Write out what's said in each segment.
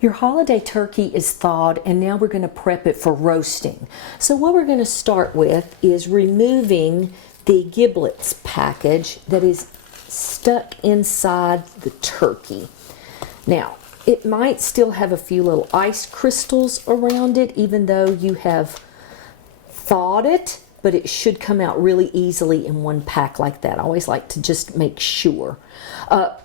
Your holiday turkey is thawed, and now we're going to prep it for roasting. So what we're going to start with is removing the giblets package that is stuck inside the turkey. Now, it might still have a few little ice crystals around it, even though you have thawed it, but it should come out really easily in one pack like that. I always like to just make sure.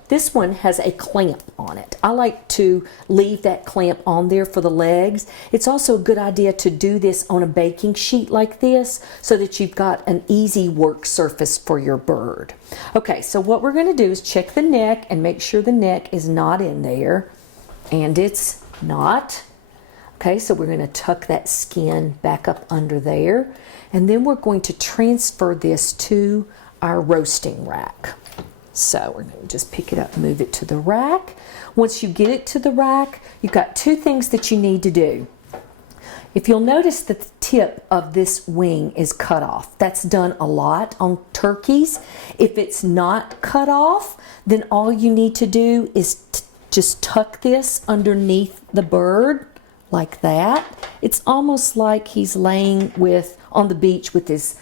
This one has a clamp on it. I like to leave that clamp on there for the legs. It's also a good idea to do this on a baking sheet like this so that you've got an easy work surface for your bird. Okay, so what we're going to do is check the neck and make sure the neck is not in there, and it's not. Okay, so we're going to tuck that skin back up under there, and then we're going to transfer this to our roasting rack. So we're going to just pick it up, move it to the rack. Once you get it to the rack, you've got two things that you need to do. If you'll notice that the tip of this wing is cut off, that's done a lot on turkeys. If it's not cut off, then all you need to do is just tuck this underneath the bird like that. It's almost like he's laying on the beach with his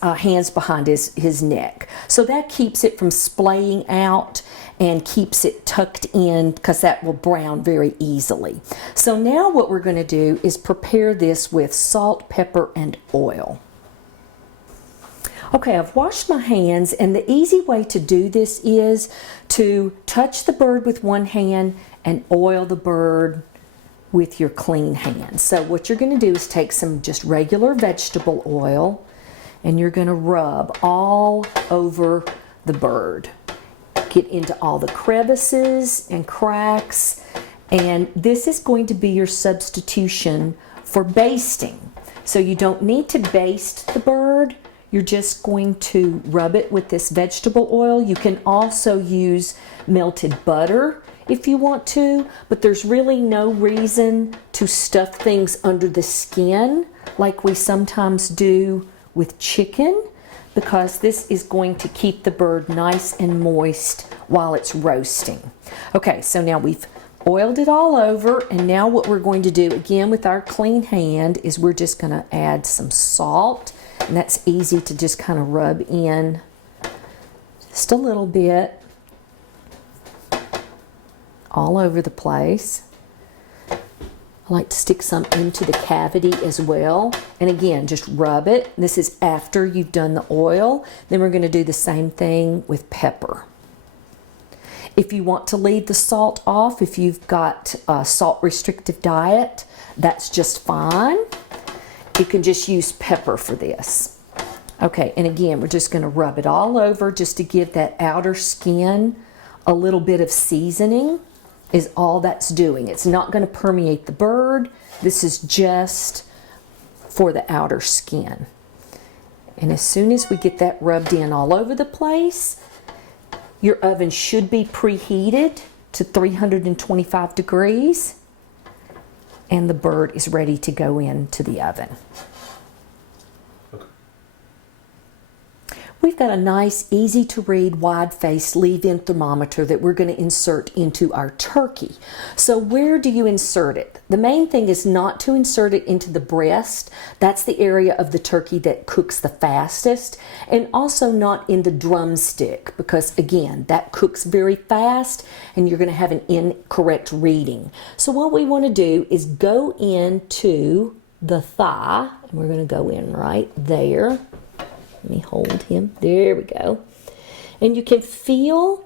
hands behind his neck. So that keeps it from splaying out and keeps it tucked in, because that will brown very easily. So now what we're going to do is prepare this with salt, pepper, and oil. Okay, I've washed my hands, and the easy way to do this is to touch the bird with one hand and oil the bird with your clean hand. So what you're going to do is take some just regular vegetable oil, and you're going to rub all over the bird. Get into all the crevices and cracks, and this is going to be your substitution for basting. So you don't need to baste the bird. You're just going to rub it with this vegetable oil. You can also use melted butter if you want to, but there's really no reason to stuff things under the skin like we sometimes do with chicken, because this is going to keep the bird nice and moist while it's roasting. Okay, so now we've oiled it all over, and now what we're going to do again with our clean hand is we're just going to add some salt, and that's easy to just kind of rub in just a little bit all over the place. I like to stick some into the cavity as well, and again just rub it. This is after you've done the oil. Then we're going to do the same thing with pepper. If you want to leave the salt off, if you've got a salt restrictive diet, that's just fine. You can just use pepper for this. Okay, and again we're just going to rub it all over just to give that outer skin a little bit of seasoning. Is all that's doing. It's not going to permeate the bird. This is just for the outer skin. And as soon as we get that rubbed in all over the place, your oven should be preheated to 325 degrees, and the bird is ready to go into the oven. We've got a nice, easy to read, wide-faced leave-in thermometer that we're going to insert into our turkey. So where do you insert it? The main thing is not to insert it into the breast. That's the area of the turkey that cooks the fastest, and also not in the drumstick, because again, that cooks very fast and you're going to have an incorrect reading. So what we want to do is go into the thigh, and we're going to go in right there. Let me hold him. There we go. And you can feel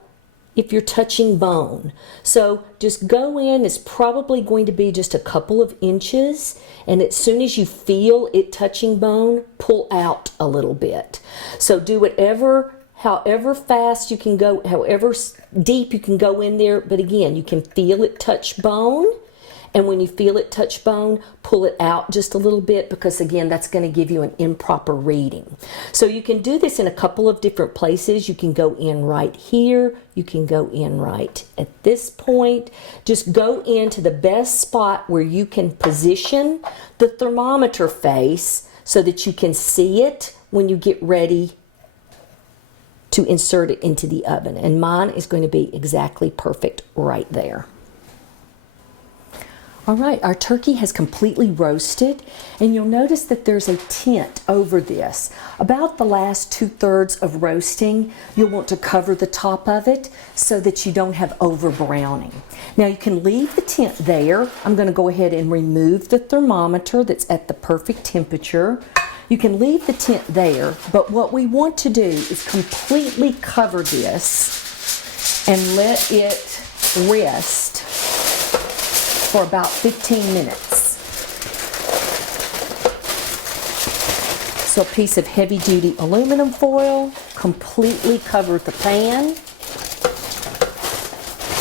if you're touching bone. So just go in. It's probably going to be just a couple of inches. And as soon as you feel it touching bone, pull out a little bit. So do however fast you can go, however deep you can go in there. But again, you can feel it touch bone. And when you feel it touch bone, pull it out just a little bit, because again, that's going to give you an improper reading. So you can do this in a couple of different places. You can go in right here. You can go in right at this point. Just go into the best spot where you can position the thermometer face so that you can see it when you get ready to insert it into the oven. And mine is going to be exactly perfect right there. All right, our turkey has completely roasted, and you'll notice that there's a tint over this. About the last 2/3 of roasting, you'll want to cover the top of it so that you don't have over browning. Now you can leave the tint there. I'm going to go ahead and remove the thermometer that's at the perfect temperature. You can leave the tint there, but what we want to do is completely cover this and let it rest for about 15 minutes. So a piece of heavy duty aluminum foil, completely cover the pan.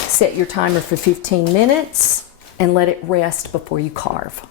Set your timer for 15 minutes and let it rest before you carve.